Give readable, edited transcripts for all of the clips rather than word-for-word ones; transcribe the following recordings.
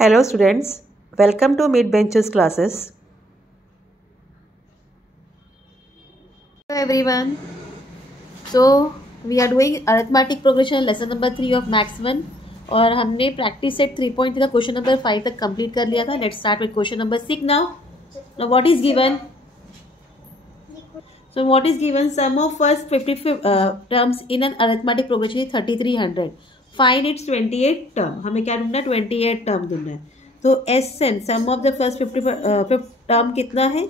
Hello students, welcome to Mid Benches classes. Hello everyone. So we are doing arithmetic progression lesson number 3 of Max 1 और हमने practice set 3.3 का question number 5 तक complete कर लिया था. Let's start with question number 6 now. Now what is given? So what is given? Sum of first 50 terms in an arithmetic progression is 3300. Find its 28 term. हमें क्या ढूंढना है? 28 term ढूंढना है. तो SN sum of the first 50 term कितना है?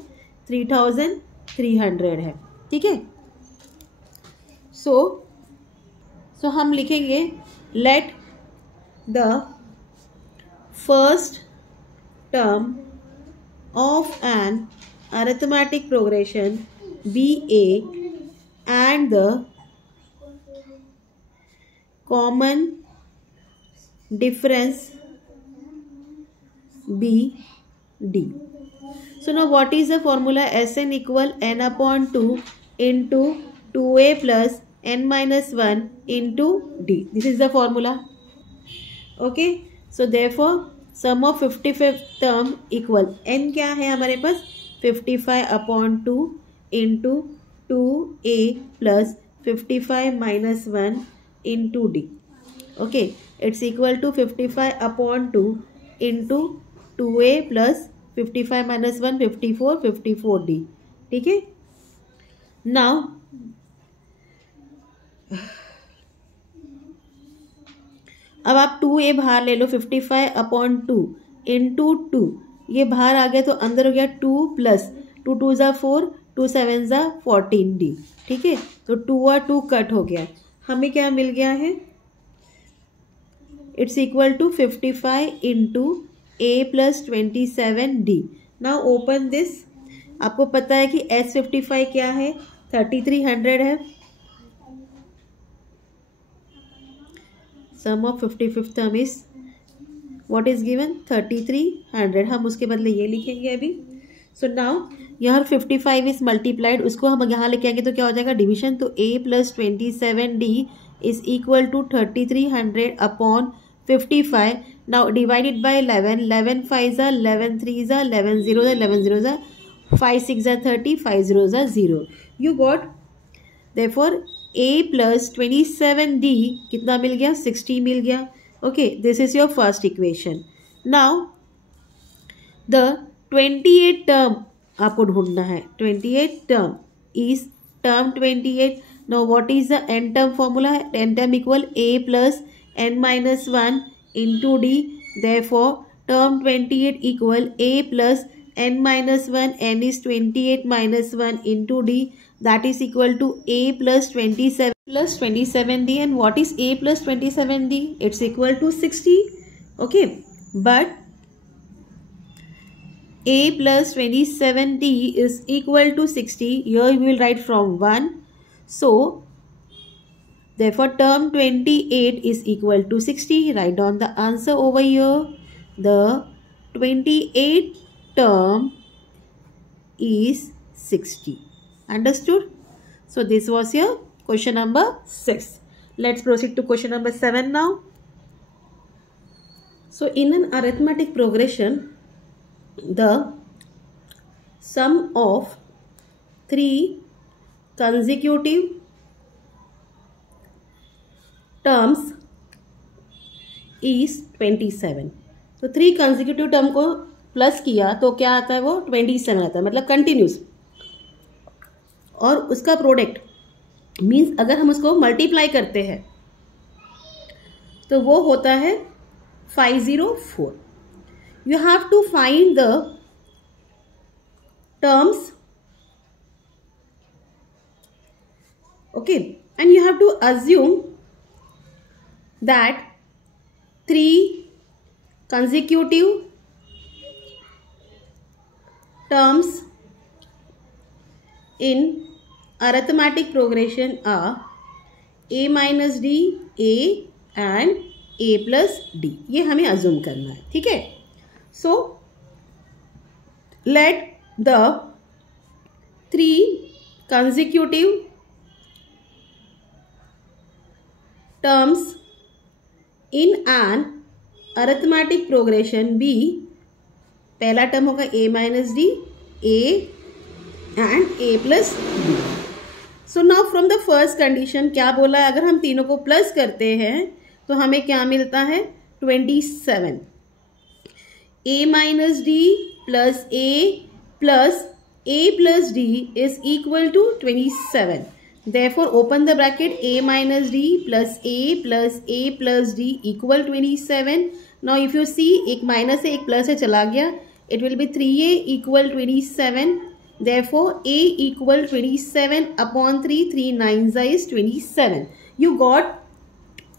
3300 है. ठीक है. सो हम लिखेंगे let the first term of an arithmetic progression be a and the common difference be d. So now what is the formula? Sn equal n upon 2 into 2a plus n minus 1 into d. This is the formula. Okay. So therefore sum of 55th term equal n क्या है हमारे पास? 55 upon 2 into 2a plus 55 minus 1 into d. Okay. It's equal to 55 upon 2 into 2a plus 55 minus 1 54 54d. ठीक है. Now अब आप 2a बाहर ले लो. 55 upon 2 into 2 ये बाहर आ गया तो अंदर हो गया 2 प्लस 2 2 ज़ा 4 2 7 ज़ा 14d. ठीक है. तो 2 और 2 कट हो गया. हमें क्या मिल गया है? It's equal to 55 into a plus 27d. Now open this. आपको पता है कि S55 क्या है? 3300 है. Sum of 55th term is what is given? 3300. हम उसके बदले ये लिखेंगे अभी. सो नाउ यहाँ 55 इज मल्टीप्लाइड. उसको हम यहाँ लेके आएंगे तो क्या हो जाएगा? डिविजन. तो a plus 27d is equal to 3300 upon 55. Now divided by 11. 11 5 ज़ा 11 3 ज़ा 11 0 ज़ा 11 0 ज़ा 5 6 ज़ा 30 5 0 ज़ा 0. You got. Therefore a plus 27d कितना मिल गया? 60 मिल गया. Okay. This is your first equation. Now the 28 term आपको ढूंढना है. 28 term is term 28. Now what is the n term formula? n term equal a plus n minus 1 into D. Therefore term 28 equal a plus n minus 1. n is 28 minus 1 into d. That is equal to a plus 27 plus 27d. And what is a plus 27d? It's equal to 60. Okay. But a plus 27d is equal to 60. Here we will write from 1. So therefore term 28 is equal to 60. Write down the answer over here. The 28 term is 60. Understood? So this was your question number 6. Let's proceed to question number 7 now. So in an arithmetic progression, the sum of 3 consecutive terms is 27. तो 3 consecutive term को plus किया तो क्या आता है? वो 27 आता है. मतलब कंटिन्यूस. और उसका प्रोडक्ट मीन्स अगर हम उसको मल्टीप्लाई करते हैं तो वो होता है 504. You have to find the terms. Okay. And you have to assume that 3 consecutive terms in arithmetic progression are a minus d, a and a plus d. ये हमें अज्यूम करना है. ठीक है. So let the 3 consecutive terms in an arithmetic progression be, पहला term होगा a minus d, a and a plus d. So now from the first condition क्या बोला है, अगर हम तीनों को प्लस करते हैं तो हमें क्या मिलता है 27। a minus d plus a plus d is equal to 27। Therefore open the bracket, a minus d plus a plus d equal 27. Now if you see एक माइनस है एक प्लस है चला गया, it will be 3a equal 27. Therefore a equal 27 upon 3, 3 9s is 27. You got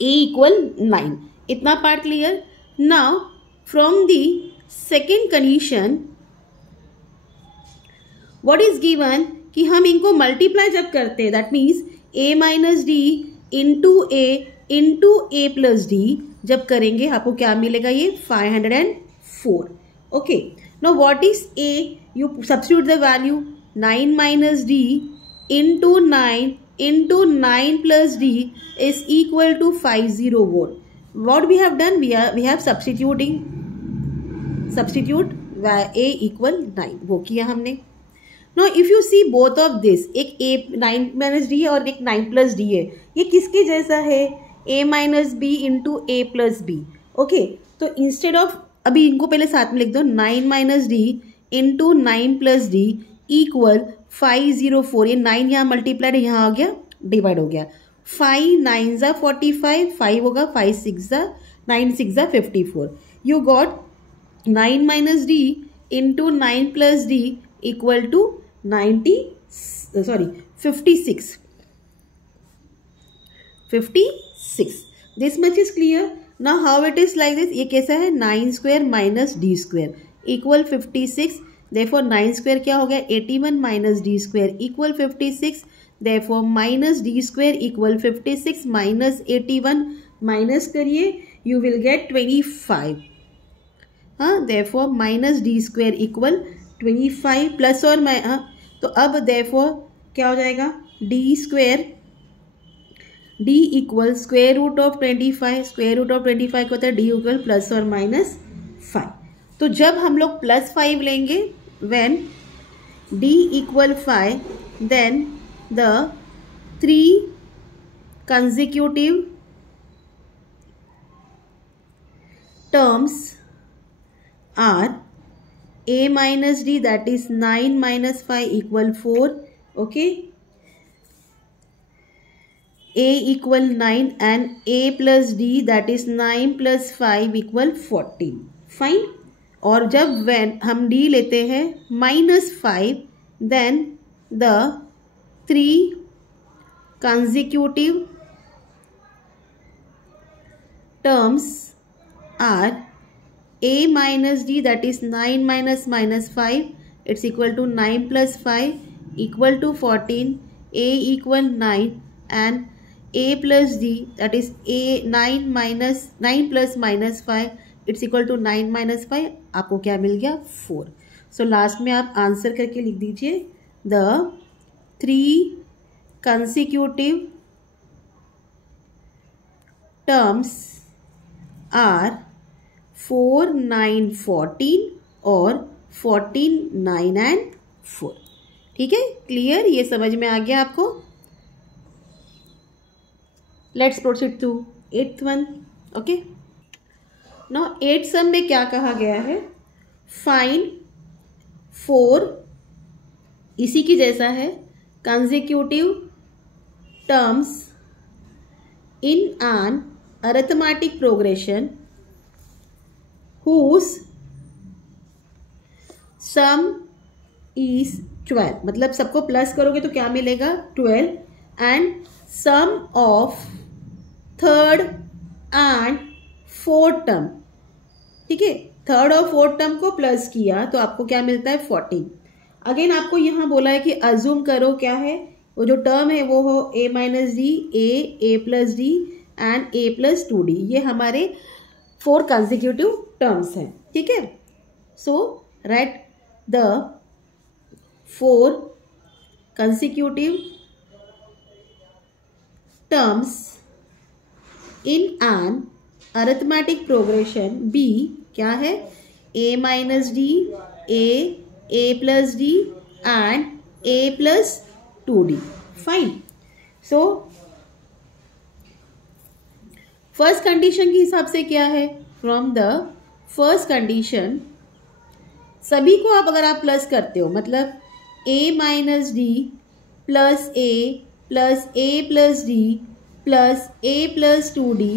a equal 9. इतना part clear. Now from the second condition what is given कि हम इनको मल्टीप्लाई जब करते हैं, that means a minus d into a plus d जब करेंगे आपको क्या मिलेगा, ये 504। Okay, now what is a, you substitute the value 9 minus d into 9 plus d is equal to 504। What we have done, we have substitute a equal 9, वो किया हमने। Now if you see both of this, एक a 9 minus d है और एक 9 plus D है, ये किसके जैसा है, a minus b into a plus b. Okay, तो इंस्टेड ऑफ, अभी इनको पहले साथ में लिख दो, 9 minus d into 9 plus d equal 504। ये 9 यहाँ मल्टीप्लाइड यहाँ आ गया, डिवाइड हो गया, 5 9 ज़ा 45, 5 होगा 5 6 ज़ा 9 6 ज़ा 54। You got 9 minus d into 9 plus d equal to 56। This much is clear. Now how it is like this, ये कैसा है, 9 square minus d square equal 56। Therefore 9 square क्या हो गया, 81 minus d square equal 56। Therefore minus d square equal 56 minus 81, minus करिए you will get 25। हाँ, therefore minus d square equal 25 plus और तो अब therefore क्या हो जाएगा, d square d equal square root of 25, square root of 25 को होता है डी इक्वल प्लस और माइनस 5। तो जब हम लोग प्लस 5 लेंगे, when d equal 5, then the 3 consecutive terms are a minus d, that is 9 minus 5 equal 4. Okay, a equal 9 and a plus d, that is 9 plus 5 equal 14. Fine. और जब when हम d लेते हैं -5, then the 3 consecutive terms are a minus d, that is 9 minus minus 5, it's equal to 9 plus 5 equal to 14, a equal 9 and a plus d, that is a 9 plus minus 5, it's equal to 9 minus 5, आपको क्या मिल गया 4। So last में आप answer करके लिख दीजिए, the 3 consecutive terms are 4 9 14 और 14 9 and 4। ठीक है, क्लियर, ये समझ में आ गया आपको। Let's proceed to 8th one. Okay, now 8th sum में क्या कहा गया है, फाइंड 4, इसी की जैसा है, consecutive terms in an arithmetic progression whose sum is 12, मतलब सबको प्लस करोगे तो क्या मिलेगा 12, and sum of third and fourth term. ठीक है, थर्ड और फोर्थ टर्म को प्लस किया तो आपको क्या मिलता है 14। अगेन आपको यहाँ बोला है कि अज्यूम करो क्या है, वो जो टर्म है वो हो a minus d, a plus d and a plus 2d, ये हमारे 4 consecutive टर्म्स हैं। ठीक है, so write the 4 consecutive terms in an arithmetic progression be क्या है, a minus d, a plus d and a plus 2d. Fine. So first condition के हिसाब से क्या है, फ्रॉम द फर्स्ट कंडीशन सभी को आप प्लस करते हो, मतलब a minus d plus a plus d plus a plus 2d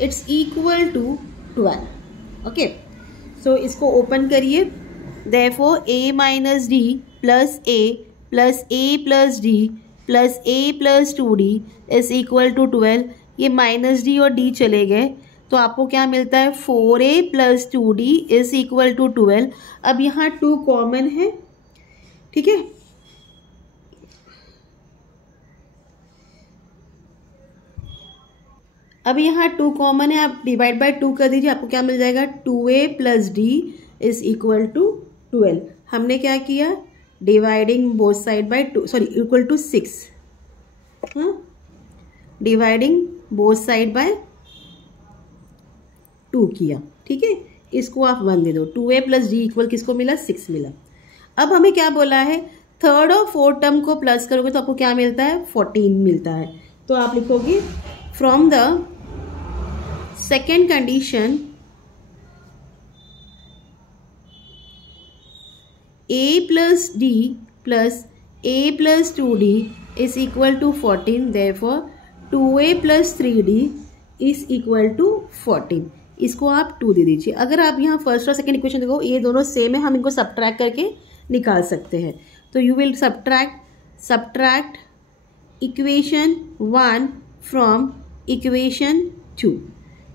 it's equal to 12. Okay, so इसको ओपन करिए. Therefore a minus d plus a plus d plus a plus 2d is equal to 12. ये minus D और D चले गए तो आपको क्या मिलता है, 4a plus 2d is equal to 12. अब यहाँ 2 कॉमन है, ठीक है. अब यहाँ 2 कॉमन है, आप डिवाइड बाय 2 कर दीजिए, आपको क्या मिल जाएगा, 2a plus d is equal to 12. हमने क्या किया, dividing both side by 2, sorry equal to 6. हाँ, डिवाइडिंग बोथ साइड बाय 2 किया, ठीक है. इसको आप 1 दे दो, 2a प्लस डी इक्वल किसको मिला, 6 मिला. अब हमें क्या बोला है, थर्ड और फोर्थ टर्म को प्लस करोगे तो आपको क्या मिलता है, 14 मिलता है. तो आप लिखोगे from the second condition a plus d plus a plus 2d is equal to 14. Therefore 2a plus 3d is equal to 14. इसको आप 2 दे दीजिए. अगर आप यहाँ फर्स्ट और सेकेंड इक्वेशन देखो, ये दोनों सेम है, हम इनको सब्ट्रैक्ट करके निकाल सकते हैं. तो you will subtract equation 1 from equation 2.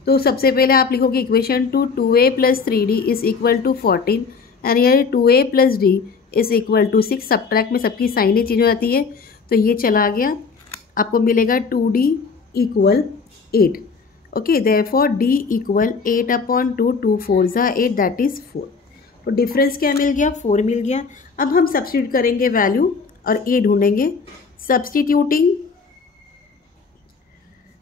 तो सबसे पहले आप लिखोगे equation 2, 2a plus 3d is equal to 14 and ये 2a plus d is equal to 6. Subtract में सबकी साइनें चेंज हो जाती है, तो ये चला गया, आपको मिलेगा 2d equal 8. Okay, therefore d equal 8 upon 2, 2 4 ज़ा 8 दैट इज 4. तो डिफरेंस क्या मिल गया, 4 मिल गया. अब हम सब्स्टिट्यूट करेंगे वैल्यू और a ढूंढेंगे. Substituting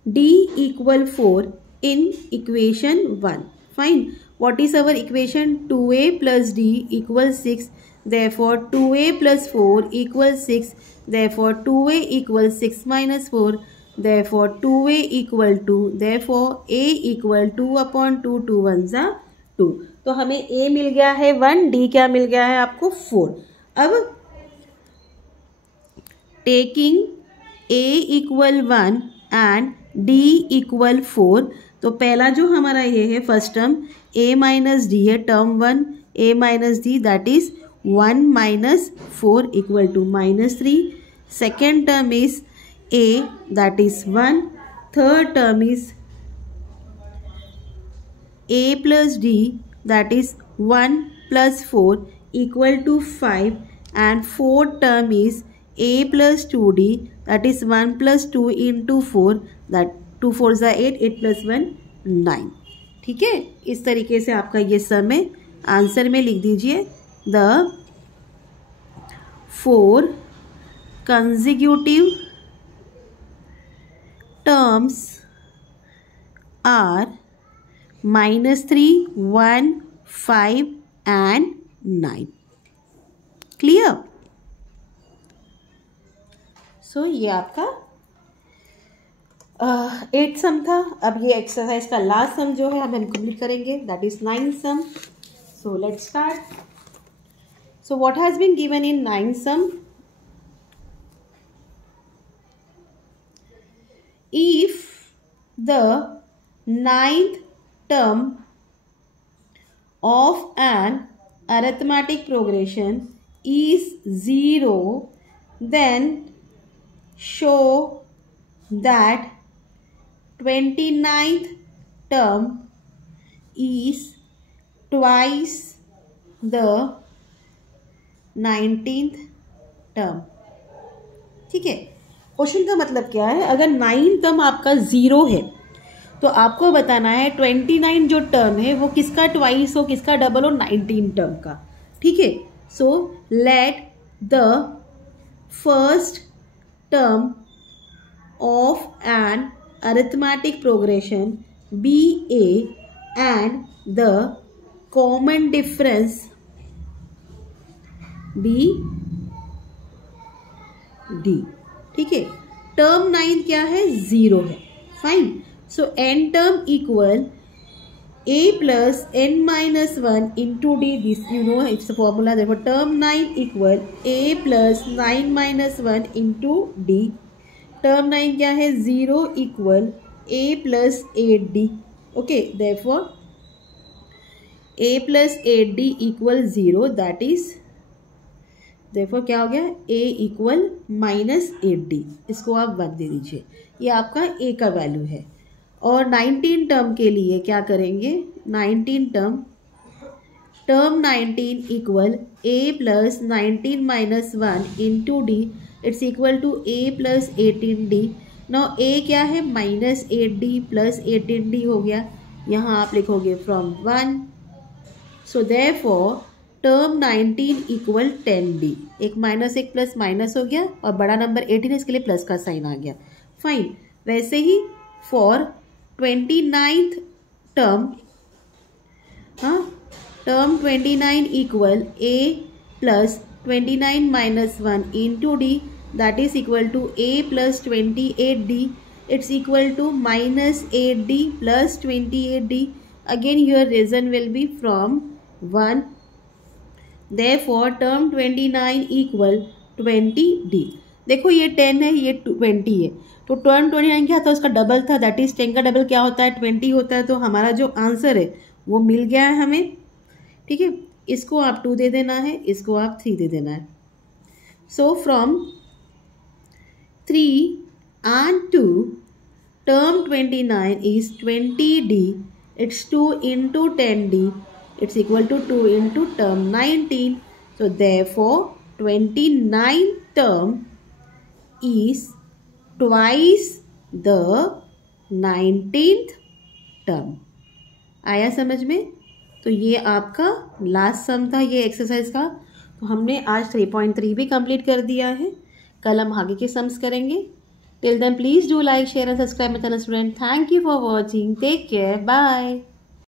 d equal 4 in equation 1. Fine. What is our equation? 2a plus d equals 6. Therefore 2a plus 4 equals 6. Therefore 2a equals 6 minus 4. Therefore 2a equal to, therefore a equal 2 upon 2, 2 1 ज़ा 2. तो हमें a मिल गया है 1, d क्या मिल गया है आपको 4. अब taking a equal 1 and d equal 4, तो पहला जो हमारा ये है first term a minus d है, term 1 a minus d that is 1 minus 4 equal to -3. Second term is a that is 1. Third term is a plus d that is 1 plus 4 equal to 5 and fourth term is a plus 2d that is 1 plus 2 into 4 that 2 4 ज़ा 8, 8 plus 1 9. ठीक है, इस तरीके से आपका ये सम है. Answer में लिख दीजिए the 4 consecutive terms are -3, 1, 5 and 9. Clear. So ये आपका 8 सम था. अब ये एक्सरसाइज का लास्ट सम जो है हम कंप्लीट करेंगे, that is 9 sum. So let's start. So what has been given in 9 sum, if the 9th term of an arithmetic progression is 0, then show that 29th term is twice the 19th term. ठीक है, question का मतलब क्या है, अगर 9 term आपका 0 है तो आपको बताना है 29 जो टर्म है वो किसका ट्वाइस हो, किसका डबल हो, 19 टर्म का. ठीक है, so let the first term of an arithmetic progression be a and the common difference be d. ठीक है, टर्म 9 क्या है, 0 है। Fine, so n term equal a plus n minus 1 into d. This you know it's a formula. Therefore term 9 equal a plus 9 minus 1 into d. Term 9 क्या है, 0 equal a plus 8d. Okay, therefore a plus 8d equal 0. That is therefore क्या हो गया, a equal minus 8d. इसको आप 1 दे दीजिए, ये आपका a का वैल्यू है। और 19 टर्म के लिए क्या करेंगे, 19 term 19 equal a plus 19 minus 1 into d, it's equal to a plus 18d। Now a क्या है, माइनस 8d प्लस 18d हो गया, यहाँ आप लिखोगे from 1। So therefore term 19 equal 10d। एक माइनस एक प्लस माइनस हो गया और बड़ा नंबर 18 है, इसके लिए प्लस का साइन आ गया। फाइन, वैसे ही फॉर 29th टर्म, हाँ, term 29 equal a plus 29 minus 1 into d, that is equal to a plus 28d, it's equal to minus 8d plus 28d। Again your reason will be from 1। Therefore term 29 equal 20d। देखो ये 10 है, ये 20 है, तो term 29 क्या था, उसका double था, दैट इज 10 का डबल क्या होता है, 20 होता है। तो हमारा जो आंसर है वो मिल गया है हमें। ठीक है, इसको आप 2 दे देना है, इसको आप 3 दे देना है। So from 3 and 2 term 29 is 20d, it's 2 into 10d, it's equal to 2 into term 19. So therefore 29 term is twice the 19th term. आया समझ में? तो ये आपका लास्ट सम था ये एक्सरसाइज का। तो हमने आज 3.3 भी कंप्लीट कर दिया है, कल हम आगे के सम्स करेंगे। Till then please do like share and subscribe my channel student. Thank you for watching, take care, bye.